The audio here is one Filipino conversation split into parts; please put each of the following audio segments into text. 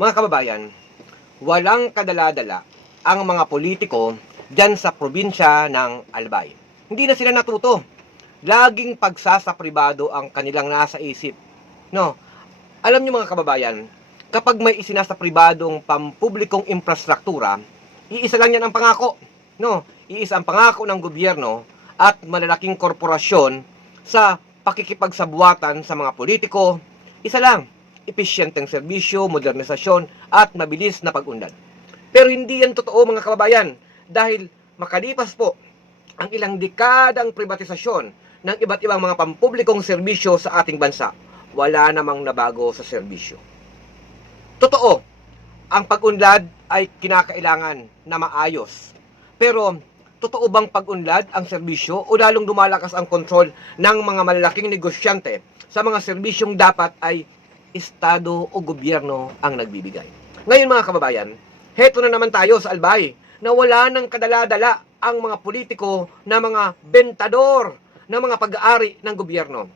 Mga kababayan, walang kadala-dala ang mga politiko dyan sa probinsya ng Albay. Hindi na sila natuto. Laging pagsasapribado ang kanilang nasa isip. No, alam niyo mga kababayan, kapag may isinasa pribadong pampublikong infrastruktura, iisa lang yan ang pangako. No, iisa ang pangako ng gobyerno at malalaking korporasyon sa pakikipagsabuatan sa mga politiko. Isa lang, epesyenteng serbisyo, modernisasyon at mabilis na pag-unlad. Pero hindi yan totoo mga kababayan dahil makalipas po ang ilang dekadang privatisasyon ng iba't ibang mga pampublikong serbisyo sa ating bansa, wala namang nabago sa serbisyo. Totoo, ang pag-unlad ay kinakailangan na maayos. Pero totoo bang pag-unlad ang serbisyo o lalong lumalakas ang kontrol ng mga malalaking negosyante sa mga serbisyong dapat ay estado o gobyerno ang nagbibigay? Ngayon mga kababayan, heto na naman tayo sa Albay na wala nang kadala-dala ang mga politiko na mga bentador ng mga pag-aari ng gobyerno.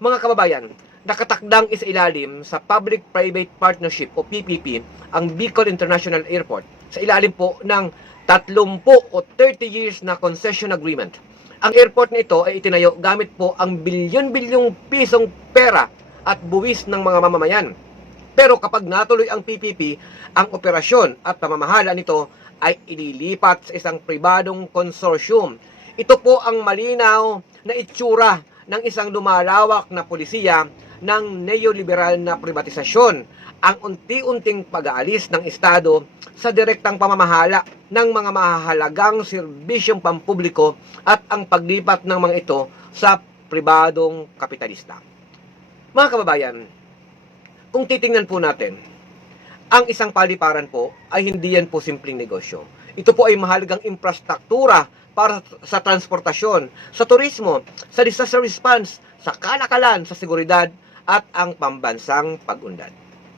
Mga kababayan, nakatakdang isailalim sa Public-Private Partnership o PPP ang Bicol International Airport sa ilalim po ng 30 o 30 years na concession agreement. Ang airport na ito ay itinayo gamit po ang bilyon-bilyong pisong pera at buwis ng mga mamamayan. Pero kapag natuloy ang PPP, ang operasyon at pamamahala nito ay ililipat sa isang pribadong konsorsyum. Ito po ang malinaw na itsura ng isang lumalawak na polisiya ng neoliberal na privatisasyon, ang unti-unting pag-aalis ng Estado sa direktang pamamahala ng mga mahahalagang serbisyong pampubliko at ang paglipat ng mga ito sa pribadong kapitalista. Mga kababayan, kung titingnan po natin, ang isang paliparan po ay hindi yan po simpleng negosyo. Ito po ay mahalagang infrastruktura para sa transportasyon, sa turismo, sa disaster response, sa kalakalan, sa seguridad, at ang pambansang pag-unlad.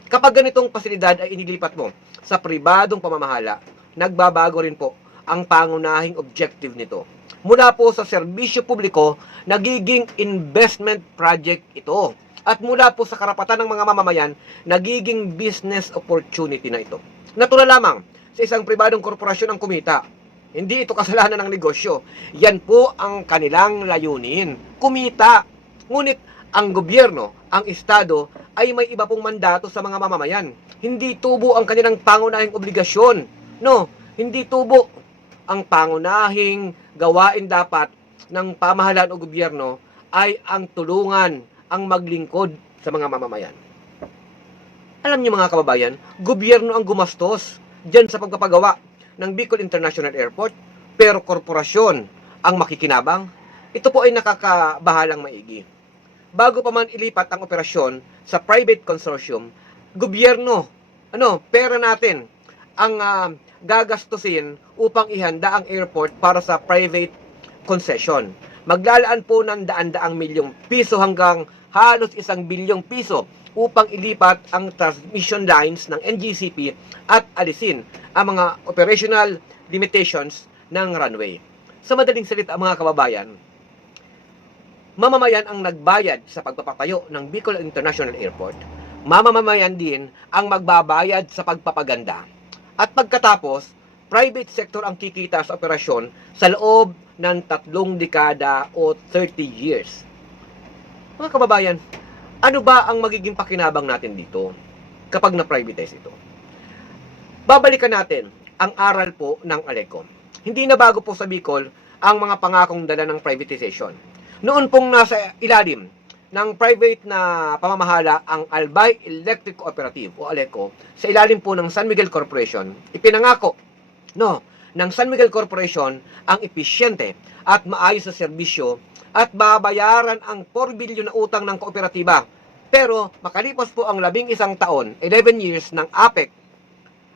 Kapag ganitong pasilidad ay inilipat mo sa pribadong pamamahala, nagbabago rin po ang pangunahing objective nito. Mula po sa serbisyo publiko, nagiging investment project ito. At mula po sa karapatan ng mga mamamayan, nagiging business opportunity na ito. Natural lamang sa isang pribadong korporasyon ang kumita. Hindi ito kasalanan ng negosyo. Yan po ang kanilang layunin. Kumita. Ngunit ang gobyerno, ang Estado, ay may iba pong mandato sa mga mamamayan. Hindi tubo ang kanilang pangunahing obligasyon. No, hindi tubo. Ang pangunahing gawain dapat ng pamahalaan o gobyerno ay ang tulungan, ang maglingkod sa mga mamamayan. Alam niyo mga kababayan, gobyerno ang gumastos dyan sa pagpapagawa ng Bicol International Airport, pero korporasyon ang makikinabang. Ito po ay nakakabahalang maigi. Bago pa man ilipat ang operasyon sa private consortium, gobyerno, pera natin ang gagastusin upang ihanda ang airport para sa private concession. Maglalaan po ng daan-daang milyong piso hanggang halos 1 bilyong piso upang ilipat ang transmission lines ng NGCP at alisin ang mga operational limitations ng runway. Sa madaling salita mga kababayan, mamamayan ang nagbayad sa pagpapatayo ng Bicol International Airport, mamamayan din ang magbabayad sa pagpapaganda. At pagkatapos, private sector ang kikita sa operasyon sa loob ng 3 dekada o 30 years. Mga kababayan, ano ba ang magiging pakinabang natin dito kapag na-privatize ito? Babalikan natin ang aral po ng Alecom. Hindi na bago po sa Bicol ang mga pangakong dala ng privatization. Noon pong nasa ilalim ng private na pamamahala ang Albay Electric Cooperative o Aleco sa ilalim po ng San Miguel Corporation, ipinangako ng San Miguel Corporation ang epesyente at maayos na serbisyo at babayaran ang 4 bilyon na utang ng kooperatiba. Pero makalipas po ang 11 taon, 11 years ng APEC,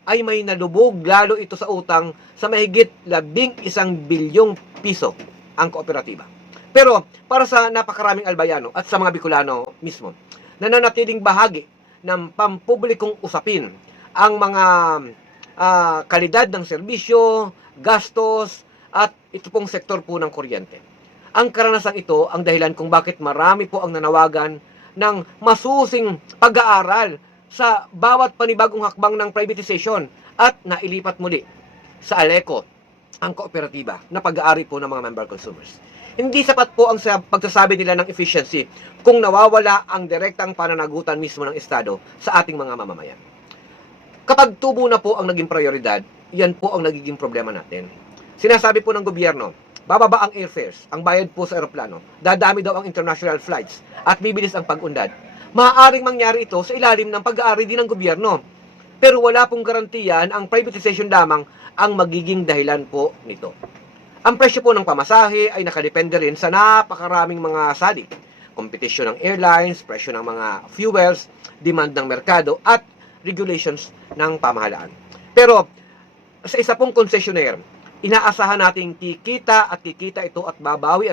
ay may nalubog lalo ito sa utang sa mahigit 11 bilyong piso ang kooperatiba. Pero para sa napakaraming Albayano at sa mga Bicolano mismo, nananatiling bahagi ng pampublikong usapin ang mga kalidad ng serbisyo, gastos, at ito pong sektor po ng kuryente. Ang karanasang ito ang dahilan kung bakit marami po ang nanawagan ng masusing pag-aaral sa bawat panibagong hakbang ng privatization at nailipat muli sa Aleco ang kooperatiba na pag-aari po ng mga member consumers. Hindi sapat po ang pagsasabi nila ng efficiency kung nawawala ang direktang pananagutan mismo ng Estado sa ating mga mamamayan. Kapag tubo na po ang naging prioridad, yan po ang nagiging problema natin. Sinasabi po ng gobyerno, bababa ang airfares, ang bayad po sa eroplano, dadami daw ang international flights, at bibilis ang pag-unlad. Maaaring mangyari ito sa ilalim ng pag-aari din ng gobyerno. Pero wala pong garantiyan ang privatization lamang ang magiging dahilan po nito. Ang presyo po ng pamasahe ay nakadepende rin sa napakaraming mga salik. Kompetisyon ng airlines, presyo ng mga fuels, demand ng merkado, at regulations ng pamahalaan. Pero sa isa pong concessionaire, inaasahan nating kikita ito at babawi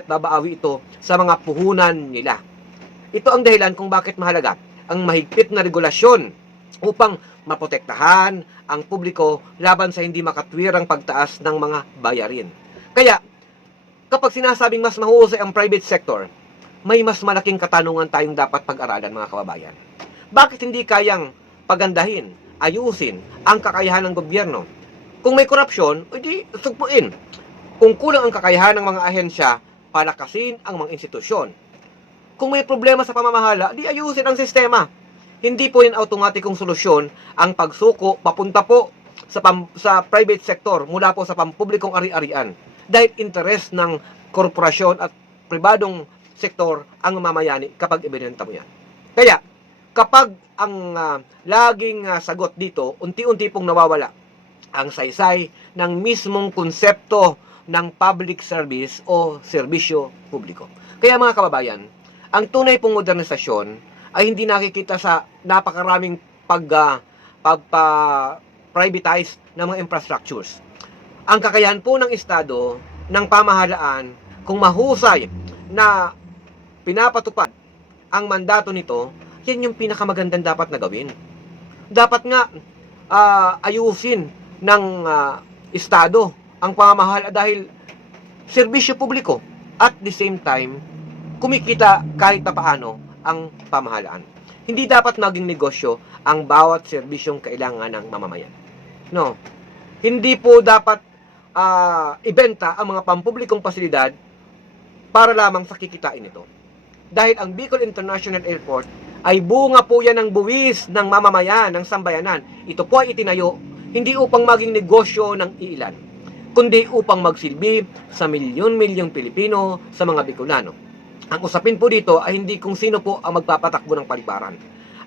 ito sa mga puhunan nila. Ito ang dahilan kung bakit mahalaga ang mahigpit na regulasyon upang maprotektahan ang publiko laban sa hindi makatwirang pagtaas ng mga bayarin. Kaya, kapag sinasabing mas mahusay ang private sector, may mas malaking katanungan tayong dapat pag-aralan, mga kababayan. Bakit hindi kayang pagandahin, ayusin ang kakayahan ng gobyerno? Kung may korupsyon, edi sugpuin. Kung kulang ang kakayahan ng mga ahensya, palakasin ang mga institusyon. Kung may problema sa pamamahala, di ayusin ang sistema. Hindi po yan automatikong solusyon ang pagsuko papunta po sa private sector mula po sa pampublikong ari-arian. Dahil interes ng korporasyon at pribadong sektor ang mamayani kapag ibinenta mo yan. Kaya, kapag ang laging sagot dito, unti-unti pong nawawala ang saysay ng mismong konsepto ng public service o serbisyo publiko. Kaya mga kababayan, ang tunay pong modernisasyon ay hindi nakikita sa napakaraming pag-privatize ng mga infrastructures. Ang kakayahan po ng Estado, ng pamahalaan, kung mahusay na pinapatupad ang mandato nito, yan yung pinakamagandang dapat na gawin. Dapat nga ayusin ng Estado ang pamamahala dahil serbisyo publiko at the same time kumikita kahit na paano ang pamahalaan. Hindi dapat maging negosyo ang bawat serbisyong kailangan ng mamamayan. No. Hindi po dapat ibenta ang mga pampublikong pasilidad para lamang sa kikitain ito. Dahil ang Bicol International Airport ay bunga po yan ng buwis ng mamamayan, ng sambayanan. Ito po ay itinayo hindi upang maging negosyo ng iilan, kundi upang magsilbi sa milyon-milyong Pilipino, sa mga Bicolano. Ang usapin po dito ay hindi kung sino po ang magpapatakbo ng paliparan.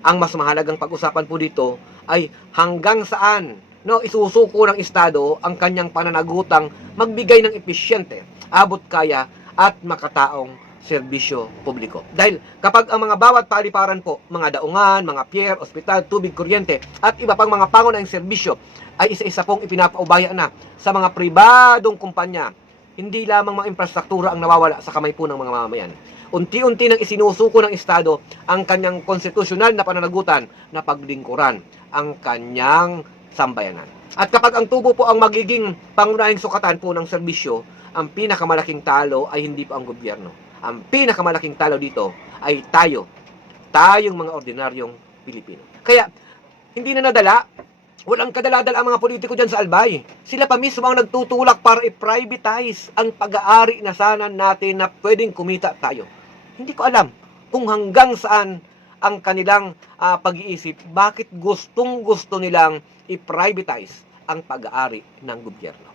Ang mas mahalagang pag-usapan po dito ay hanggang saan isusuko ng Estado ang kanyang pananagutang magbigay ng episyente, abot kaya at makataong serbisyo publiko. Dahil kapag ang mga bawat paliparan po, mga daungan, mga pier, ospital, tubig, kuryente at iba pang mga pangunahing serbisyo ay isa-isa pong ipinapaubaya na sa mga pribadong kumpanya, hindi lamang mga infrastruktura ang nawawala sa kamay po ng mga mamamayan. Unti-unti nang isinusuko ng Estado ang kanyang konstitusyonal na pananagutan na paglingkuran ang kanyang sambayanan. At kapag ang tubo po ang magiging pangunahing sukatan po ng serbisyo, ang pinakamalaking talo ay hindi po ang gobyerno. Ang pinakamalaking talo dito ay tayong mga ordinaryong Pilipino. Kaya, hindi na nadala, walang kadaladala ang mga politiko dyan sa Albay. Sila pa mismo ang nagtutulak para i-privatize ang pag-aari na sana natin na pwedeng kumita tayo. Hindi ko alam kung hanggang saan ang kanilang pag-iisip, bakit gustong-gusto nilang i-privatize ang pag-aari ng gobyerno.